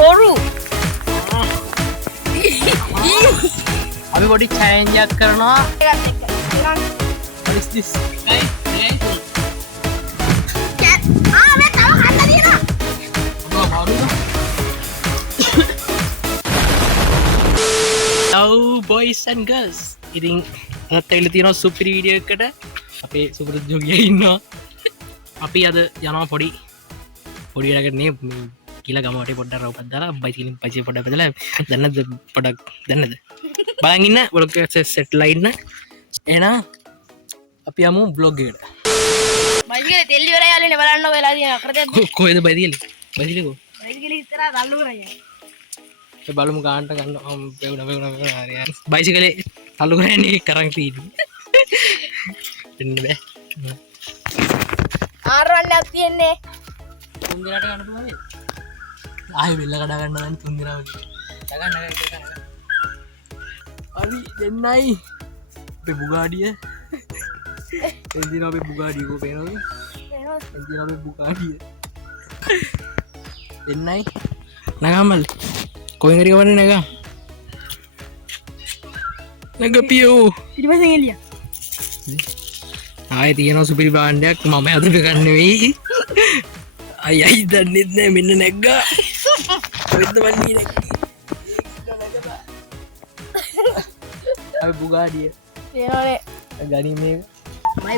හොරු. අපි පොඩි චැලෙන්ජ් එකක් කරනවා. එකත් එක්ක. එනවා. What is this? Guys, මේ තව කන්න දිනවා. Hello boys and girls. ඉතින් අදත් ඇවිල්ලා තියෙනවා සුපිරි වීඩියෝ එකකට. අපේ සුපිරි ජෝගියා ඉන්නවා. අපි අද යනවා පොඩි වැඩකට නේ කියලා ගම වටේ පොඩ්ඩක් රවුපක් දාලා බයිසිකලින් පස්සේ පොඩ්ඩක් බදලා දැන්නද පොඩ්ඩක් දැන්නද බලන් ඉන්න බ්ලොග් එක සෙට්ලා ඉන්න එහෙනම් අපි යමු බ්ලොග් එකට බයිසිකලේ තෙල් ඉවරයි යාළුවනේ බලන්න වෙලා තියෙන අකරදේ කොහෙද බයිසිකලේ බයිසිකලේ ඉස්සරහ තල්ලු කරගෙන ඒ බලමු ගානට ගන්න වේගුණ හරි බයිසිකලේ තල්ලු කරන්නේ කරන් තියෙන්නේ දෙන්න බෑ ආරවන්නක් තියෙන්නේ තුන් දිනකට ගන්න පුළුවන් නේද ආයෙ බෙල්ල කඩා ගන්න දැන් තුන් දිනම ගන්න අපි දෙන්නයි අපේ බුගාඩිය එන්දින අපේ බුගාඩිය කෝ පේනවද එන්දින අපේ බුගාඩිය දෙන්නයි නගමල් කොහෙන් හරි ගවන්නේ නගපියෝ ඊට පස්සේ එළිය ආයෙ තියෙනවා සුපිරි බාණ්ඩයක් මම අදට ගන්න වෙයි අයි දන්නෙත් නෑ මෙන්න නැග්ගා කොහෙද වන්නේ නැග්ගේ අපි බුගාඩිය පේනවනේ ගනි මේක මයි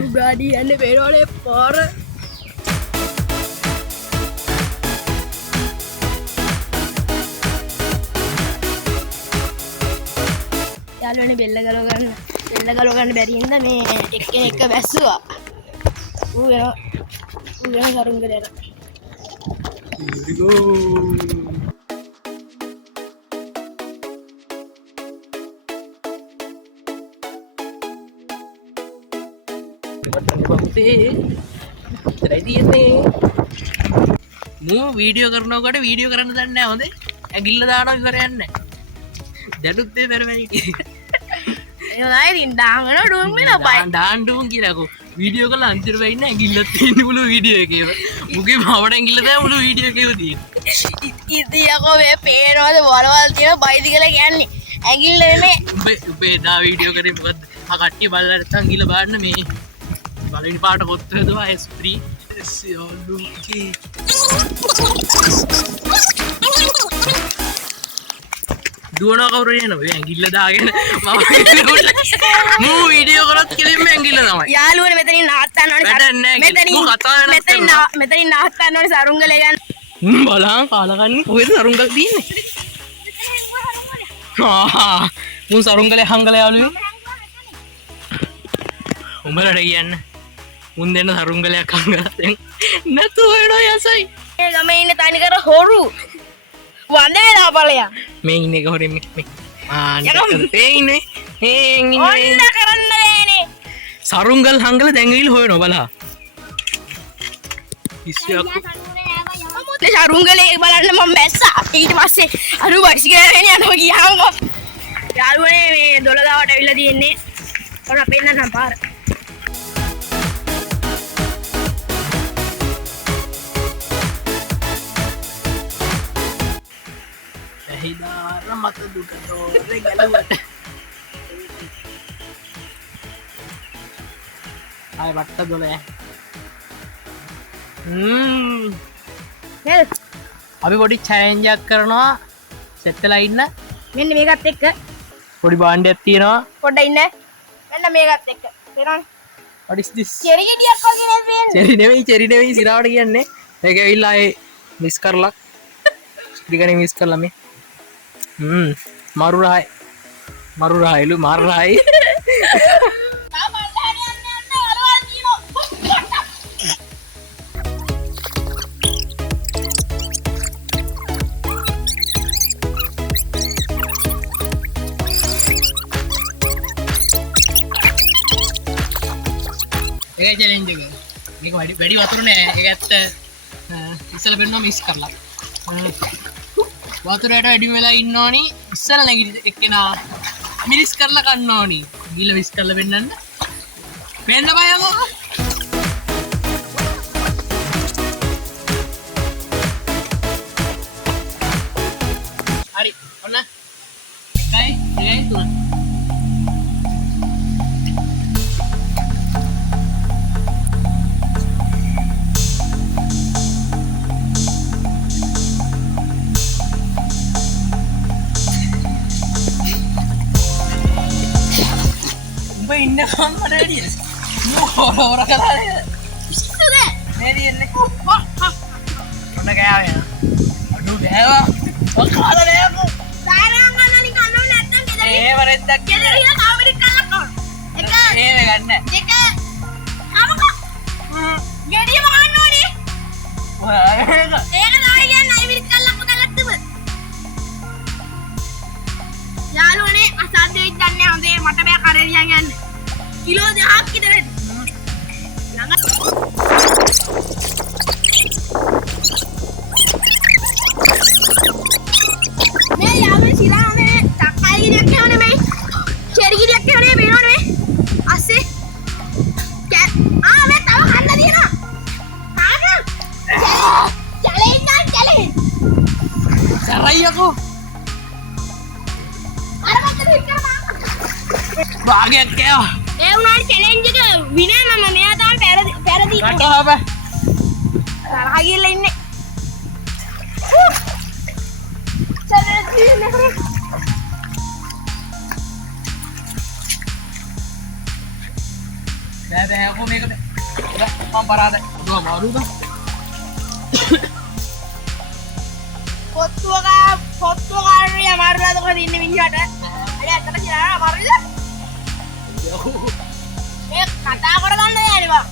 බුගාඩි යන්නේ පේනවනේ පාර යාළුවනේ බෙල්ල ගලව ගන්න බැරි හින්දා මේ එක්කෙනෙක් බැස්සුවා ඌ වෙන කරුංගල යන මූ වීඩියෝ කරනකොට වීඩියෝ කරන්න දන්නේ හොඳ ඇගිල්ල දානවා ඉවර යන්නේ දැනුත් ඒ බැරමයි ඩාන් ඩුවන් කියලාකෝ වීඩියෝ කරලා අන්තිමට වෙන්න ඇගිල්ලත් තියෙන මුළු වීඩියෝ එකේම මුගේ මවට ඇගිල්ල දැන් මුළු වීඩියෝ එකේම තියෙන්නේ ඉතින් යකෝ මේ පේනවද වලවල් තියෙන බයිසිකල කියන්නේ ඇගිල්ල නෙමෙයි උඹේ දා වීඩියෝ කරේ මොකද්ද ආ කට්ටිය බලලා නැත්තම් ගිල බලන්න මේ බලන්න පාට කොත් හදුවා S3 සියලුකේ දුවනවා කවුරු එනවා මේ ඇඟිල්ල දාගෙන මම මූ වීඩියෝ කරත් කෙලින්ම ඇඟිල්ල තමයි යාළුවනේ මෙතනින් නවත්තන්න ඕනේ මෙතනින් නවත්තන්න ඕනේ සරුංගලේ ගන්න බලන් කාලකන්නේ කොහෙද සරුංගල තියෙන්නේ මූ සරුංගලේ හංගල යාළුවෝ උඹලට කියන්න මුන් දෙන්න සරුංගලයක් හංගලා දැන් නැතුව වෙනවා යසයි මේ ගමේ ඉන්න තනිකර හොරු වන්දේ වෙලා බලයන් මේ ඉන්නේ කොහෙද මේ ඉන්නේ ඔන්න කරන්න බෑනේ සරුංගල් හංගල දැන් ගිහින් හොයනවා බලහ ඉස්සයක් මේ සරුංගලේ බලන්න මම බැස්සා ඊට පස්සේ අර බයිසිකලේ යනවා ගියාම යාළුවනේ මේ 12 ගාවට ඇවිල්ලා තියෙන්නේ ඔන්න පෙන්නන්නම් පාර හිදාර මත දුකතෝ ගැලුවට ආය වට්ට දොලේ අපි පොඩි චැලෙන්ජ් එකක් කරනවා සෙට්ටලා ඉන්න මෙන්න මේකත් එක්ක පොඩි බාණ්ඩයක් තියෙනවා පොඩ්ඩ ඉන්න මෙන්න මේකත් එක්ක තේරෙනවද what is this චෙරි ගෙඩියක් වගේ නේද වෙන්නේ චෙරි නෙවෙයි සිරාවට කියන්නේ ඒක ඇවිල්ලා ඒ මිස් කරලා ටිකනේ මිස් කරලා මේ මරු රායලු මාර රායි ඒක චැලෙන්ජ් එක මේක වැඩි වතුර නෑ ඒක ඇත්ත ඉස්සල බෙන්නවා මිස් කරලා වතුරට වැඩිම වෙලා ඉන්න ඕනි ඉස්සර නැගිට එක්කෙනා මිරිස් කරලා කන්න ඕනි ගිල විස් කරලා වෙන්නන්න වෙන්න බයකෝ තුන උඹ ඉන්න කම්මට වැඩිය හොර කලානේ පිස්සුද? නේරියන්නේ ඔන්න ගෑවේ අඩු ගෑවා ඔය කාලා නෑකෝ සායරන් ගන්නනි කන්නව නැත්තම් ගෙදර ඒ වරෙද්දක් ගෙදර ගිහලා කාමරෙට කල්ලක් කරනවා. එක ඒ ගන්න දෙක කමක ගෙඩියම කන්න ඕනේ. ඒක තමයි කියන්නේ අයිවිරි කල්ලක් උදලක් තිබ. යාළුවනේ අසාධ්‍ය වෙච්ච දන්නේ හොඳේ මට බෑ කරේරියන් යන්න. කිලෝ 1000ක් විතර වෙන්න. මේ යාළුවනේ සිලා හොඳේ තක්කායි ගෙඩියක් හොනේ මේ. චෙරි ගෙඩියක් හොනේ මේනෝනේ මේ. අස්සේ මේ තව කන්න දිනවා. චැලෙන්ජ් සරයියකෝ අර මට හිටනවා. භාගයක් කෑවා ඒ වුණාට චැලෙන්ජ් එක විනා මම මෙයා තමයි පෙරදි රටෝ හැබැයි තරහ ගිහලා ඉන්නේ. බෑ යකෝ මේක මම පරාද දුව මාරුද පොත්තුව කාරණේ අමාරුලාද කොහෙද ඉන්නේ මිනිහට? අර ඇත්තට කියලා අමාරුද? මේ කතා කරගන්න බෑනේ බා.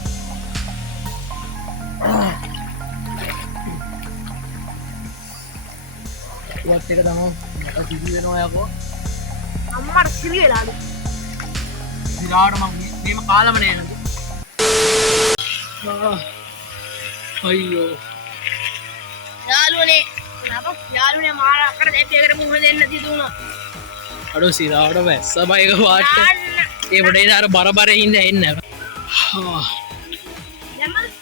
වත් එක තමයි මට සිදු වෙනවා යකෝ අම්මට සිරි වෙලාලු. ඉතින් මම මේම කාලම නෑ නේද අයියෝ යාළුවනේ මාර අක්කට දෙපියකට මුහුණ දෙන්න තියුණා. අඩෝ සිරාවට වැස්ස බයක වාට ඒ වඩේ අර බරබර ඉන්න එන්න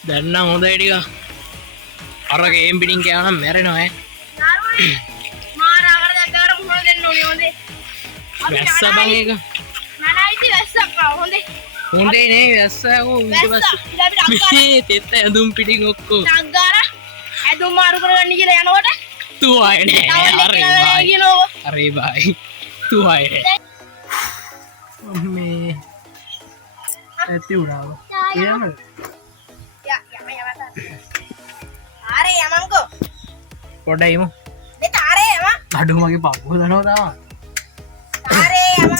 දැන් නම් හොඳයි ටික අර ගේම් පිටින් ගියානම් මැරෙනවා ඈ යාළුවනේ මාර අක්කට දෙපියකට මුහුණ දෙන්න ඕනේ හොඳේ. වැස්ස බං එක නනයිති වැස්සක් ආව හොඳේ. හොඳේ නේ වැස්ස යකෝ ඊට පස්සේ මේ තෙත්ත ඇඳුම් පිටින් ඔක්කොම නග්ගාර ඇඳුම් මාරු කරගන්න කියලා යනකොට तू आए ने अरे भाई කියනවා. अरे भाई तू आए ने मैं ऐसे उड़ाओ ये मत ආරේ යමන්කෝ. පොඩයි මු දෙත ආරේ යම. අඩු මගේ පපුව දනවා තාම ආරේ යම.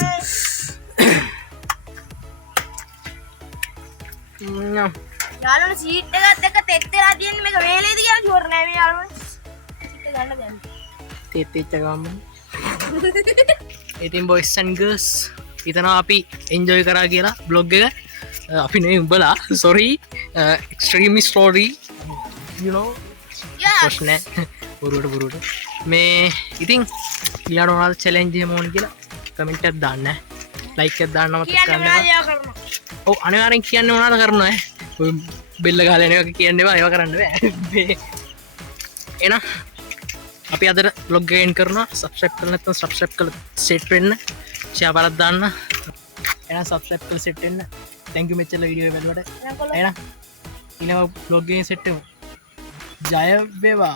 යාළුවනේ සීට් එකත් එක්ක තෙත් වෙලා තියෙන මේක වේලේද කියලා ෂුවර් නෑ මේ යාළුවනේ. සීට් එක ගන්න දැන්. තෙත්ච්ච ගම ඉතින් බොයිස් ඇන්ඩ් ගර්ල්ස් හිතනවා අපි එන්ජොයි කරා කියලා බ්ලොග් එක අපි නෙවෙයි උඹලා sorry extremely story you know ප්‍රශ්න පුරුවට මේ ඉතින් ඊළඟ මොනවද චැලෙන්ජ් එක මොන කියලා කමෙන්ට් එකක් දාන්න ලයික් එකක් දාන්න මතක කියන්නේ කරන්න මොනවද ඒවා කරනවා. ඔව් අනිවාර්යෙන් කියන්න මොනවද කරනවා ඔය බෙල්ල ගහලා එන එක කියන්න එපා ඒවා කරන්න බෑ එහෙනම් අපි අද vlog එක එන්ඩ් කරනවා subscribe කරලා නැත්නම් subscribe කරලා set වෙන්න share බලක් දාන්න එහෙනම් subscribe කරලා set වෙන්න thank you මෙච්චර වීඩියෝ එක බලුවට එහෙනම් ඊළඟ vlog එකෙන් set වෙමු ජය වේවා